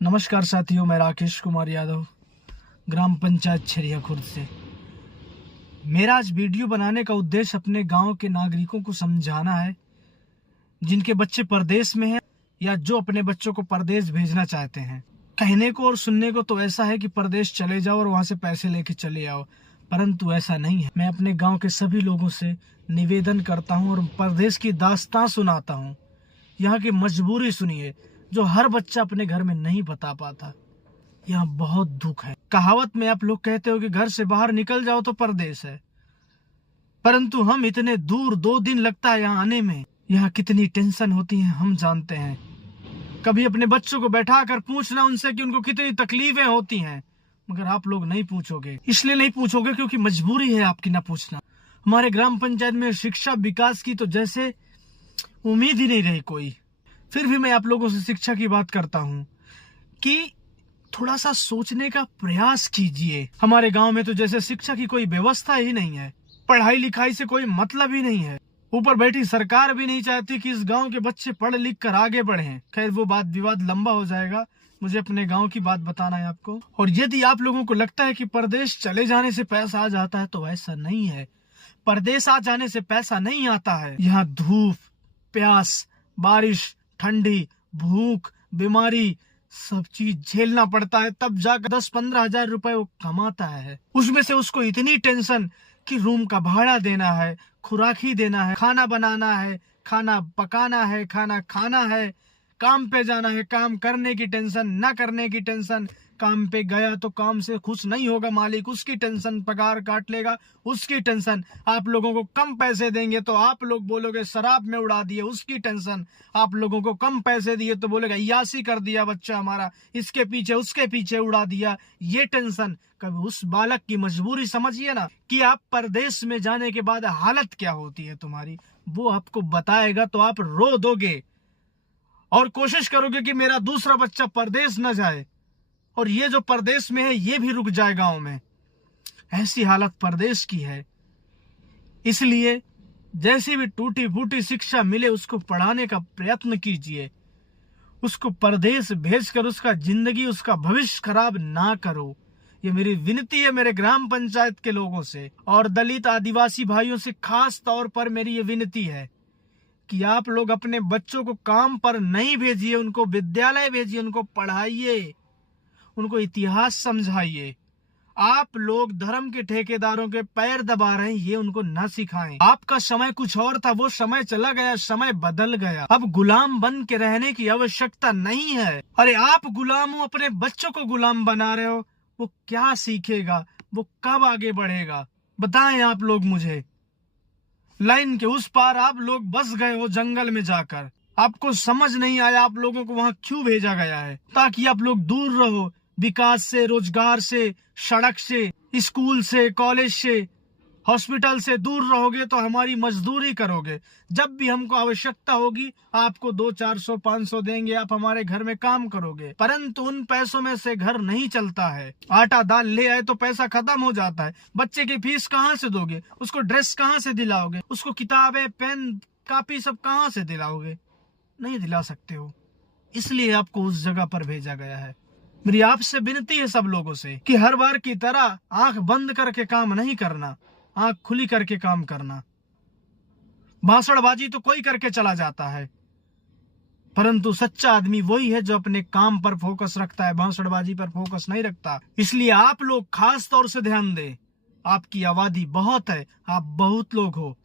नमस्कार साथियों, मैं राकेश कुमार यादव, ग्राम पंचायत छरिया खुर्द से। मेरा आज वीडियो बनाने का उद्देश्य अपने गांव के नागरिकों को समझाना है, जिनके बच्चे परदेश में हैं या जो अपने बच्चों को परदेश भेजना चाहते हैं। कहने को और सुनने को तो ऐसा है कि परदेश चले जाओ और वहां से पैसे लेके चले आओ, परंतु ऐसा नहीं है। मैं अपने गांव के सभी लोगों से निवेदन करता हूं और परदेश की दास्तां सुनाता हूं। यहाँ की मजबूरी सुनिए, जो हर बच्चा अपने घर में नहीं बता पाता। यहाँ बहुत दुख है। कहावत में आप लोग कहते हो कि घर से बाहर निकल जाओ तो परदेश है, परंतु हम इतने दूर 2 दिन लगता है यहाँ आने में। यहाँ कितनी टेंशन होती है हम जानते हैं। कभी अपने बच्चों को बैठा कर पूछना उनसे कि उनको कितनी तकलीफें होती हैं, मगर आप लोग नहीं पूछोगे। इसलिए नहीं पूछोगे क्योंकि मजबूरी है आपकी ना पूछना। हमारे ग्राम पंचायत में शिक्षा विकास की तो जैसे उम्मीद ही नहीं रही कोई। फिर भी मैं आप लोगों से शिक्षा की बात करता हूँ कि थोड़ा सा सोचने का प्रयास कीजिए। हमारे गांव में तो जैसे शिक्षा की कोई व्यवस्था ही नहीं है, पढ़ाई लिखाई से कोई मतलब ही नहीं है। ऊपर बैठी सरकार भी नहीं चाहती कि इस गांव के बच्चे पढ़ लिख कर आगे बढ़े। खैर, वो बात विवाद लंबा हो जाएगा। मुझे अपने गांव की बात बताना है आपको। और यदि आप लोगों को लगता है कि परदेश चले जाने से पैसा आ जाता है, तो ऐसा नहीं है। परदेश आ जाने से पैसा नहीं आता है। यहाँ धूप, प्यास, बारिश, ठंडी, भूख, बीमारी, सब चीज झेलना पड़ता है, तब जाकर 10-15 हजार रुपए वो कमाता है। उसमें से उसको इतनी टेंशन कि रूम का भाड़ा देना है, खुराक ही देना है, खाना बनाना है, खाना पकाना है, खाना खाना है, काम पे जाना है, काम करने की टेंशन, ना करने की टेंशन। काम पे गया तो काम से खुश नहीं होगा मालिक, उसकी टेंशन, पगार काट लेगा उसकी टेंशन। आप लोगों को कम पैसे देंगे तो आप लोग बोलोगे शराब में उड़ा दिए, उसकी टेंशन। आप लोगों को कम पैसे दिए तो बोलेगा यासी कर दिया बच्चा हमारा, इसके पीछे उसके पीछे उड़ा दिया, ये टेंशन। कभी उस बालक की मजबूरी समझिए ना, कि आप परदेश में जाने के बाद हालत क्या होती है तुम्हारी, वो आपको बताएगा तो आप रो दोगे और कोशिश करोगे कि मेरा दूसरा बच्चा परदेश न जाए और ये जो परदेश में है ये भी रुक जाए गांव में। ऐसी हालत परदेश की है। इसलिए जैसी भी टूटी फूटी शिक्षा मिले उसको पढ़ाने का प्रयत्न कीजिए। उसको परदेश भेजकर उसका जिंदगी, उसका भविष्य खराब ना करो। ये मेरी विनती है मेरे ग्राम पंचायत के लोगों से और दलित आदिवासी भाइयों से खास तौर पर मेरी ये विनती है कि आप लोग अपने बच्चों को काम पर नहीं भेजिए, उनको विद्यालय भेजिए, उनको पढ़ाइए, उनको इतिहास समझाइए। आप लोग धर्म के ठेकेदारों के पैर दबा रहे हैं, ये उनको ना सिखाएं। आपका समय कुछ और था, वो समय चला गया, समय बदल गया। अब गुलाम बन के रहने की आवश्यकता नहीं है। अरे आप गुलाम हो, अपने बच्चों को गुलाम बना रहे हो, वो क्या सीखेगा, वो कब आगे बढ़ेगा, बताएं आप लोग मुझे। लाइन के उस पार आप लोग बस गए हो जंगल में जाकर, आपको समझ नहीं आया आप लोगों को वहां क्यों भेजा गया है, ताकि आप लोग दूर रहो विकास से, रोजगार से, सड़क से, स्कूल से, कॉलेज से, हॉस्पिटल से दूर रहोगे तो हमारी मजदूरी करोगे। जब भी हमको आवश्यकता होगी आपको 200-400-500 देंगे, आप हमारे घर में काम करोगे, परंतु उन पैसों में से घर नहीं चलता है। आटा दाल ले आए तो पैसा खत्म हो जाता है। बच्चे की फीस कहाँ से दोगे, उसको ड्रेस कहाँ से दिलाओगे, उसको किताबें, पेन, कॉपी सब कहाँ से दिलाओगे, नहीं दिला सकते हो। इसलिए आपको उस जगह पर भेजा गया है। मेरी आपसे विनती है सब लोगों से कि हर बार की तरह आंख बंद करके काम नहीं करना, आंख खुली करके काम करना। भाषणबाजी तो कोई करके चला जाता है, परंतु सच्चा आदमी वही है जो अपने काम पर फोकस रखता है, भाषणबाजी पर फोकस नहीं रखता। इसलिए आप लोग खास तौर से ध्यान दें। आपकी आबादी बहुत है, आप बहुत लोग हो,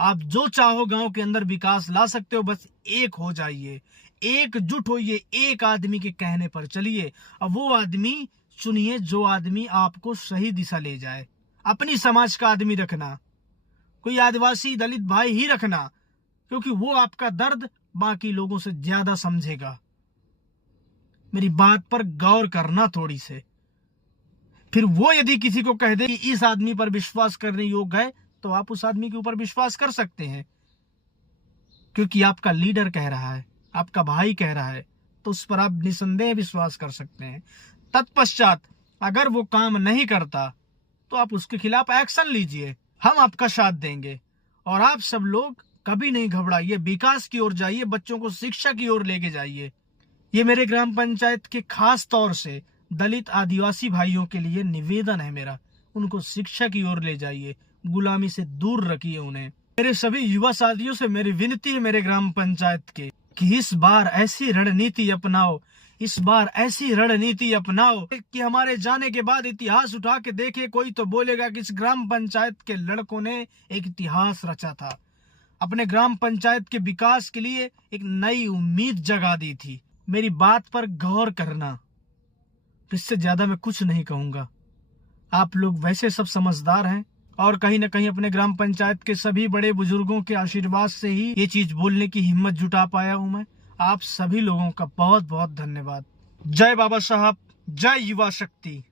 आप जो चाहो गांव के अंदर विकास ला सकते हो। बस एक हो जाइए, एकजुट होइए, एक आदमी के कहने पर चलिए। अब वो आदमी चुनिए जो आदमी आपको सही दिशा ले जाए। अपनी समाज का आदमी रखना, कोई आदिवासी दलित भाई ही रखना, क्योंकि वो आपका दर्द बाकी लोगों से ज्यादा समझेगा। मेरी बात पर गौर करना थोड़ी से। फिर वो यदि किसी को कह दे कि इस आदमी पर विश्वास करने योग्य है, तो आप उस आदमी के ऊपर विश्वास कर सकते हैं, क्योंकि आपका लीडर कह रहा है, आपका भाई कह रहा है, तो उस पर आप निसंदेह विश्वास कर सकते हैं। तत्पश्चात अगर वो काम नहीं करता तो आप उसके खिलाफ एक्शन लीजिए, हम आपका साथ देंगे। और आप सब लोग कभी नहीं घबराइए, विकास की ओर जाइए, बच्चों को शिक्षा की ओर लेके जाइए। ये मेरे ग्राम पंचायत के खास तौर से दलित आदिवासी भाइयों के लिए निवेदन है मेरा। उनको शिक्षा की ओर ले जाइए, गुलामी से दूर रखिए उन्हें। मेरे सभी युवा साथियों से मेरी विनती है मेरे ग्राम पंचायत के कि इस बार ऐसी रणनीति अपनाओ, इस बार ऐसी रणनीति अपनाओ कि हमारे जाने के बाद इतिहास उठा के देखे कोई तो बोलेगा कि इस ग्राम पंचायत के लड़कों ने एक इतिहास रचा था, अपने ग्राम पंचायत के विकास के लिए एक नई उम्मीद जगा दी थी। मेरी बात पर गौर करना, इससे ज्यादा मैं कुछ नहीं कहूंगा। आप लोग वैसे सब समझदार हैं और कहीं ना कहीं अपने ग्राम पंचायत के सभी बड़े बुजुर्गों के आशीर्वाद से ही ये चीज बोलने की हिम्मत जुटा पाया हूं मैं। आप सभी लोगों का बहुत बहुत धन्यवाद। जय बाबा साहब, जय युवा शक्ति।